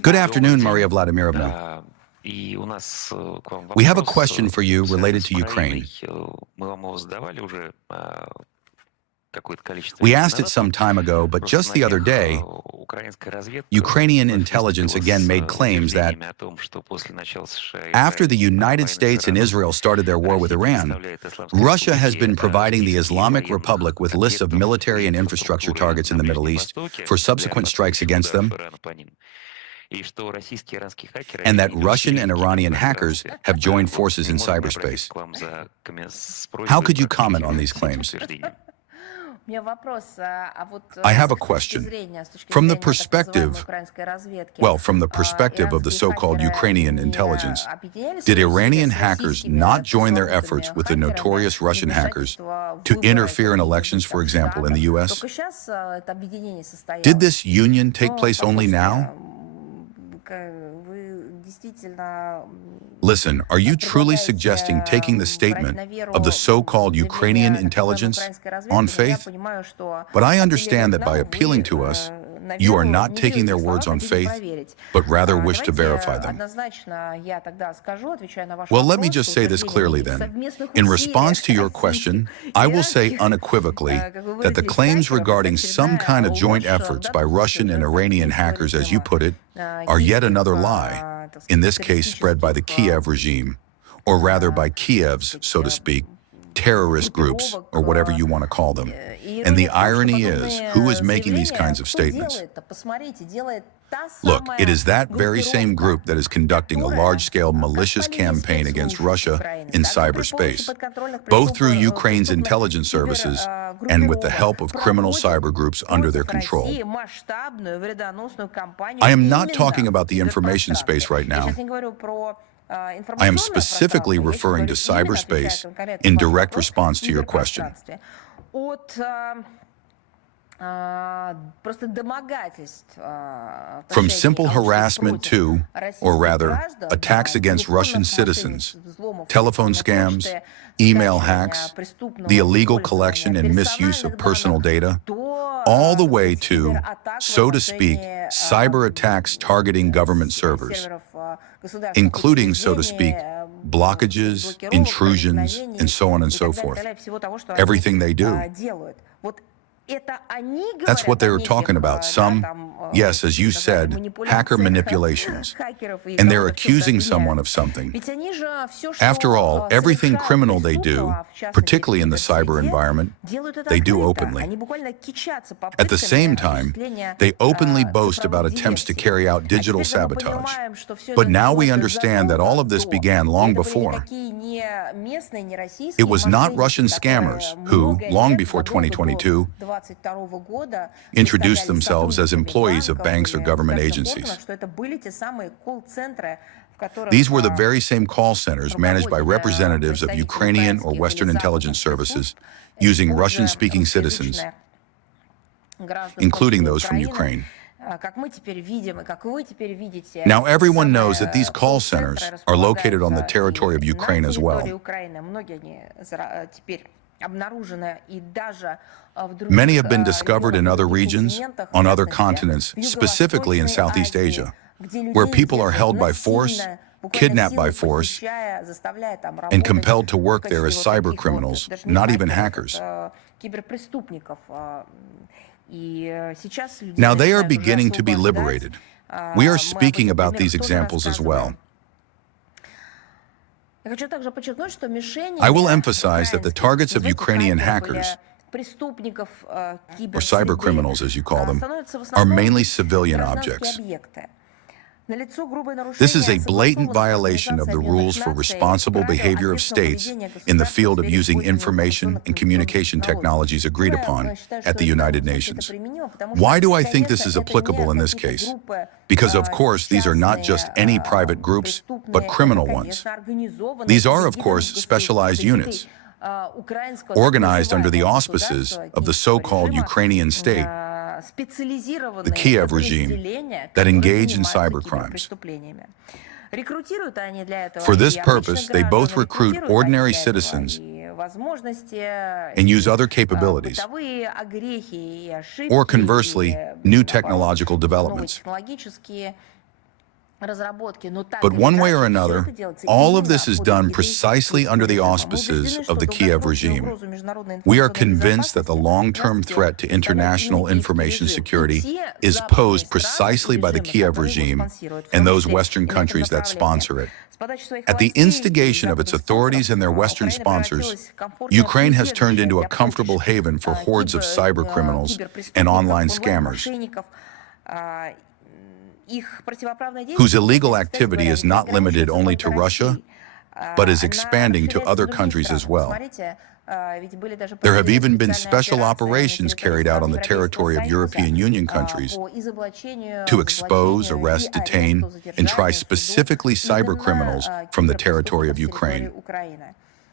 Good afternoon, Maria Vladimirovna. We have a question for you related to Ukraine. We asked it some time ago, but just the other day, Ukrainian intelligence again made claims that after the United States and Israel started their war with Iran, Russia has been providing the Islamic Republic with lists of military and infrastructure targets in the Middle East for subsequent strikes against them, and that Russian and Iranian hackers have joined forces in cyberspace. How could you comment on these claims? I have a question. From the perspective of the so-called Ukrainian intelligence, did Iranian hackers not join their efforts with the notorious Russian hackers to interfere in elections, for example, in the US? Did this union take place only now? Listen, are you truly suggesting taking the statement of the so-called Ukrainian intelligence on faith? But I understand that by appealing to us, you are not taking their words on faith, but rather wish to verify them. Well, let me just say this clearly then. In response to your question, I will say unequivocally that the claims regarding some kind of joint efforts by Russian and Iranian hackers, as you put it, are yet another lie, in this case spread by the Kiev regime, or rather by Kiev's, so to speak, terrorist groups, or whatever you want to call them. And the irony is, who is making these kinds of statements? Look, it is that very same group that is conducting a large-scale malicious campaign against Russia in cyberspace, both through Ukraine's intelligence services and with the help of criminal cyber groups under their control. I am not talking about the information space right now. I am specifically referring to cyberspace in direct response to your question. From simple harassment to, or rather, attacks against Russian citizens, telephone scams, email hacks, the illegal collection and misuse of personal data, all the way to, so to speak, cyber attacks targeting government servers, including, so to speak, blockages, intrusions, and so on and so forth. Everything they do. That's what they were talking about. Some, yes, as you said, hacker manipulations. And they're accusing someone of something. After all, everything criminal they do, particularly in the cyber environment, they do openly. At the same time, they openly boast about attempts to carry out digital sabotage. But now we understand that all of this began long before. It was not Russian scammers who, long before 2022, introduced themselves as employees of banks or government agencies. These were the very same call centers managed by representatives of Ukrainian or Western intelligence services using Russian-speaking citizens, including those from Ukraine. Now everyone knows that these call centers are located on the territory of Ukraine as well. Many have been discovered in other regions, on other continents, specifically in Southeast Asia, where people are held by force, kidnapped by force, and compelled to work there as cyber criminals, not even hackers. Now they are beginning to be liberated. We are speaking about these examples as well. I will emphasize that the targets of Ukrainian hackers, or cyber criminals as you call them, are mainly civilian objects. This is a blatant violation of the rules for responsible behavior of states in the field of using information and communication technologies agreed upon at the United Nations. Why do I think this is applicable in this case? Because, of course, these are not just any private groups, but criminal ones. These are, of course, specialized units, organized under the auspices of the so-called Ukrainian state, the Kiev regime, that engage in cybercrimes. For this purpose, they both recruit ordinary citizens and use other capabilities, or conversely, new technological developments. But one way or another, all of this is done precisely under the auspices of the Kiev regime. We are convinced that the long-term threat to international information security is posed precisely by the Kiev regime and those Western countries that sponsor it. At the instigation of its authorities and their Western sponsors, Ukraine has turned into a comfortable haven for hordes of cybercriminals and online scammers, whose illegal activity is not limited only to Russia, but is expanding to other countries as well. There have even been special operations carried out on the territory of European Union countries to expose, arrest, detain, and try specifically cybercriminals from the territory of Ukraine.